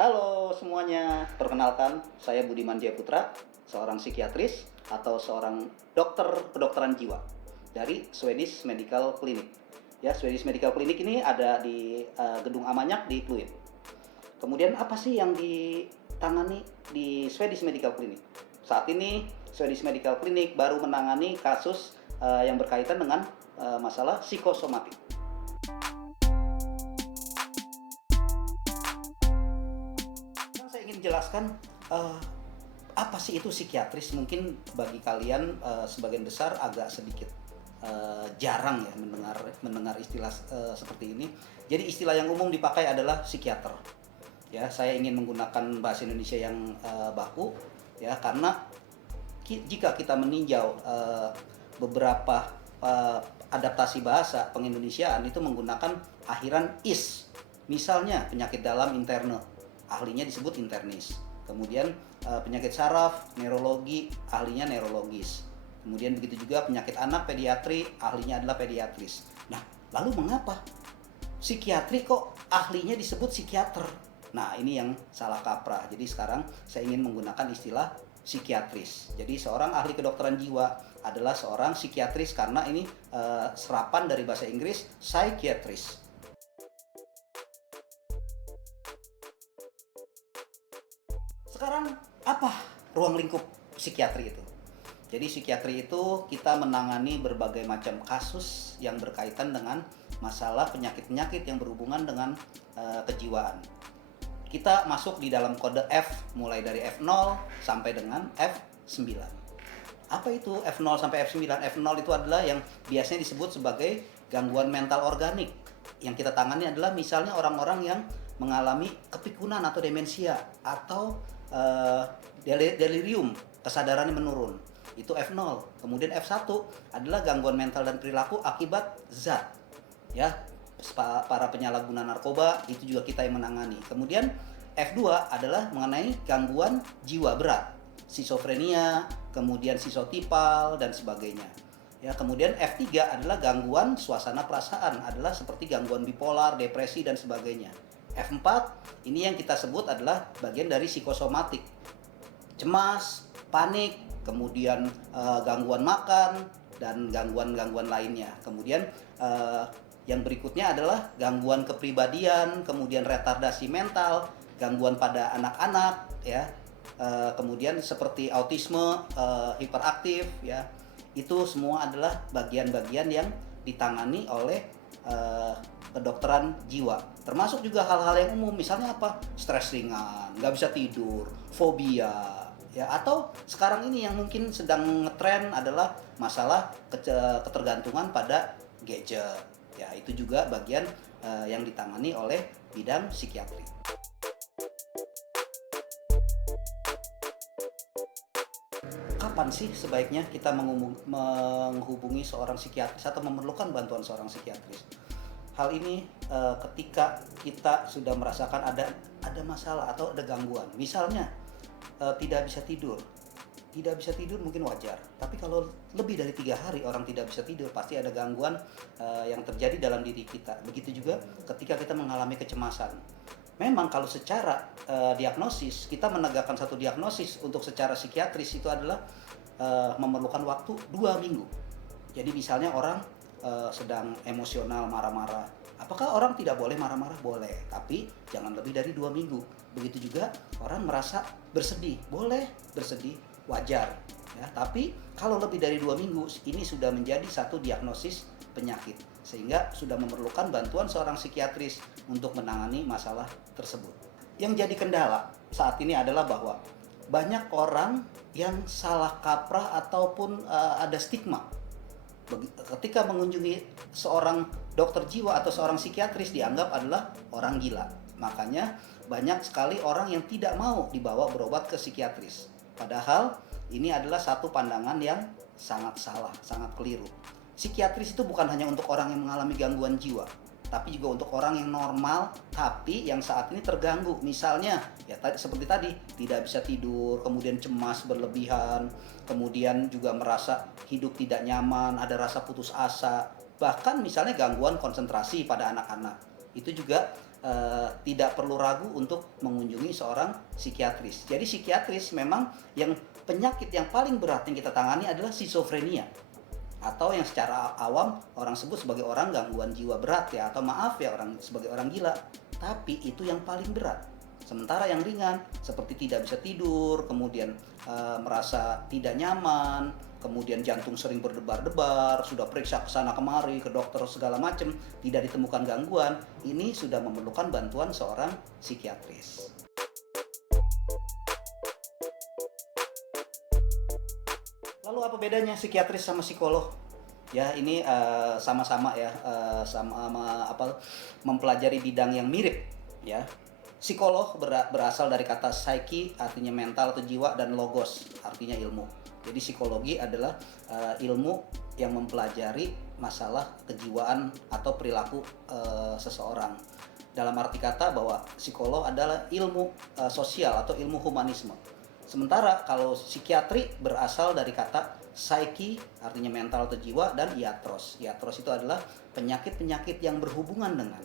Halo semuanya, perkenalkan saya Budiman Jaya Putra, seorang psikiatris atau seorang dokter kedokteran jiwa dari Swedish Medical Clinic. Ya, Swedish Medical Clinic ini ada di Gedung Amanyak di Pluit. Kemudian apa sih yang ditangani di Swedish Medical Clinic? Saat ini Swedish Medical Clinic baru menangani kasus yang berkaitan dengan masalah psikosomatik. Saya ingin jelaskan apa sih itu psikiatris. Mungkin bagi kalian sebagian besar agak sedikit jarang ya mendengar istilah seperti ini. Jadi istilah yang umum dipakai adalah psikiater. Ya, saya ingin menggunakan bahasa Indonesia yang baku ya, karena jika kita meninjau beberapa adaptasi bahasa pengindonesiaan itu menggunakan akhiran is. Misalnya penyakit dalam interne, ahlinya disebut internis. Kemudian penyakit saraf, neurologi, ahlinya neurologis. Kemudian begitu juga penyakit anak, pediatri, ahlinya adalah pediatris. Nah, lalu mengapa psikiatri kok ahlinya disebut psikiater? Nah, ini yang salah kaprah. Jadi sekarang saya ingin menggunakan istilah psikiatris. Jadi seorang ahli kedokteran jiwa adalah seorang psikiatris karena ini serapan dari bahasa Inggris psychiatrist. Sekarang apa ruang lingkup psikiatri itu? Jadi psikiatri itu kita menangani berbagai macam kasus yang berkaitan dengan masalah penyakit-penyakit yang berhubungan dengan kejiwaan. Kita masuk di dalam kode F, mulai dari F0 sampai dengan F9. Apa itu F0 sampai F9? F0 itu adalah yang biasanya disebut sebagai gangguan mental organik. Yang kita tangani adalah misalnya orang-orang yang mengalami kepikunan atau demensia atau delirium, kesadarannya menurun. Itu F0. Kemudian F1 adalah gangguan mental dan perilaku akibat zat. Ya, para penyalahguna narkoba itu juga kita yang menangani. Kemudian F2 adalah mengenai gangguan jiwa berat, skizofrenia, kemudian psikotipal dan sebagainya. Ya, kemudian F3 adalah gangguan suasana perasaan, adalah seperti gangguan bipolar, depresi dan sebagainya. F4 ini yang kita sebut adalah bagian dari psikosomatik, cemas, panik, kemudian gangguan makan dan gangguan-gangguan lainnya. Kemudian yang berikutnya adalah gangguan kepribadian, kemudian retardasi mental, gangguan pada anak-anak, ya, kemudian seperti autisme, hiperaktif, ya, itu semua adalah bagian-bagian yang ditangani oleh kedokteran jiwa. Termasuk juga hal-hal yang umum, misalnya apa? Stres ringan, nggak bisa tidur, fobia, ya, atau sekarang ini yang mungkin sedang ngetren adalah masalah ketergantungan pada gadget. Ya, itu juga bagian yang ditangani oleh bidang psikiatri. Kapan sih sebaiknya kita menghubungi seorang psikiatris atau memerlukan bantuan seorang psikiatris? Hal ini ketika kita sudah merasakan ada masalah atau ada gangguan. Misalnya tidak bisa tidur. Tidak bisa tidur mungkin wajar, tapi kalau lebih dari 3 hari orang tidak bisa tidur, pasti ada gangguan yang terjadi dalam diri kita. Begitu juga ketika kita mengalami kecemasan. Memang kalau secara diagnosis, kita menegakkan satu diagnosis untuk secara psikiatris itu adalah memerlukan waktu 2 minggu. Jadi misalnya orang sedang emosional, marah-marah. Apakah orang tidak boleh marah-marah? Boleh, tapi jangan lebih dari 2 minggu. Begitu juga orang merasa bersedih, boleh bersedih, wajar. Ya, tapi kalau lebih dari 2 minggu, ini sudah menjadi satu diagnosis penyakit. Sehingga sudah memerlukan bantuan seorang psikiatris untuk menangani masalah tersebut. Yang jadi kendala saat ini adalah bahwa banyak orang yang salah kaprah ataupun ada stigma. Ketika mengunjungi seorang dokter jiwa atau seorang psikiatris dianggap adalah orang gila. Makanya banyak sekali orang yang tidak mau dibawa berobat ke psikiatris. Padahal ini adalah satu pandangan yang sangat salah, sangat keliru. Psikiatris itu bukan hanya untuk orang yang mengalami gangguan jiwa, tapi juga untuk orang yang normal tapi yang saat ini terganggu. Misalnya ya seperti tadi, tidak bisa tidur, kemudian cemas berlebihan, kemudian juga merasa hidup tidak nyaman, ada rasa putus asa. Bahkan misalnya gangguan konsentrasi pada anak-anak, itu juga tidak perlu ragu untuk mengunjungi seorang psikiatris. Jadi psikiatris memang yang penyakit yang paling berat yang kita tangani adalah skizofrenia, atau yang secara awam orang sebut sebagai orang gangguan jiwa berat ya, atau maaf ya, orang sebagai orang gila. Tapi itu yang paling berat. Sementara yang ringan seperti tidak bisa tidur, kemudian merasa tidak nyaman, kemudian jantung sering berdebar-debar, sudah periksa ke sana kemari ke dokter segala macam, tidak ditemukan gangguan, ini sudah memerlukan bantuan seorang psikiatris. Lalu apa bedanya psikiatris sama psikolog? Ya ini sama-sama ya, sama apa, mempelajari bidang yang mirip ya. Psikolog berasal dari kata psyche, artinya mental atau jiwa, dan logos artinya ilmu. Jadi psikologi adalah ilmu yang mempelajari masalah kejiwaan atau perilaku seseorang. Dalam arti kata bahwa psikolog adalah ilmu sosial atau ilmu humanisme. Sementara kalau psikiatri berasal dari kata psyche, artinya mental atau jiwa, dan iatros. Iatros itu adalah penyakit-penyakit yang berhubungan dengan.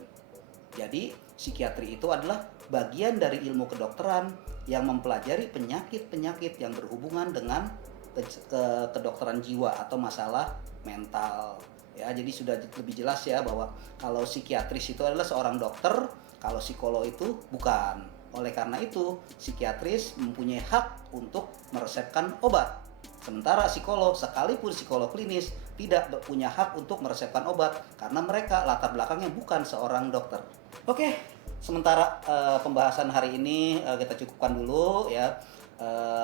Jadi psikiatri itu adalah bagian dari ilmu kedokteran yang mempelajari penyakit-penyakit yang berhubungan dengan kedokteran jiwa atau masalah mental. Ya, jadi sudah lebih jelas ya bahwa kalau psikiatris itu adalah seorang dokter, kalau psikolog itu bukan. Oleh karena itu, psikiatris mempunyai hak untuk meresepkan obat. Sementara psikolog, sekalipun psikolog klinis, tidak punya hak untuk meresepkan obat karena mereka latar belakangnya bukan seorang dokter. Oke, sementara pembahasan hari ini kita cukupkan dulu ya.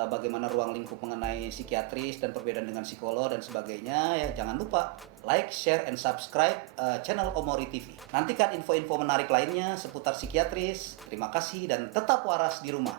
Bagaimana ruang lingkup mengenai psikiatris dan perbedaan dengan psikolog dan sebagainya ya. Jangan lupa like, share, and subscribe channel Omori TV. Nantikan info-info menarik lainnya seputar psikiatris. Terima kasih dan tetap waras di rumah.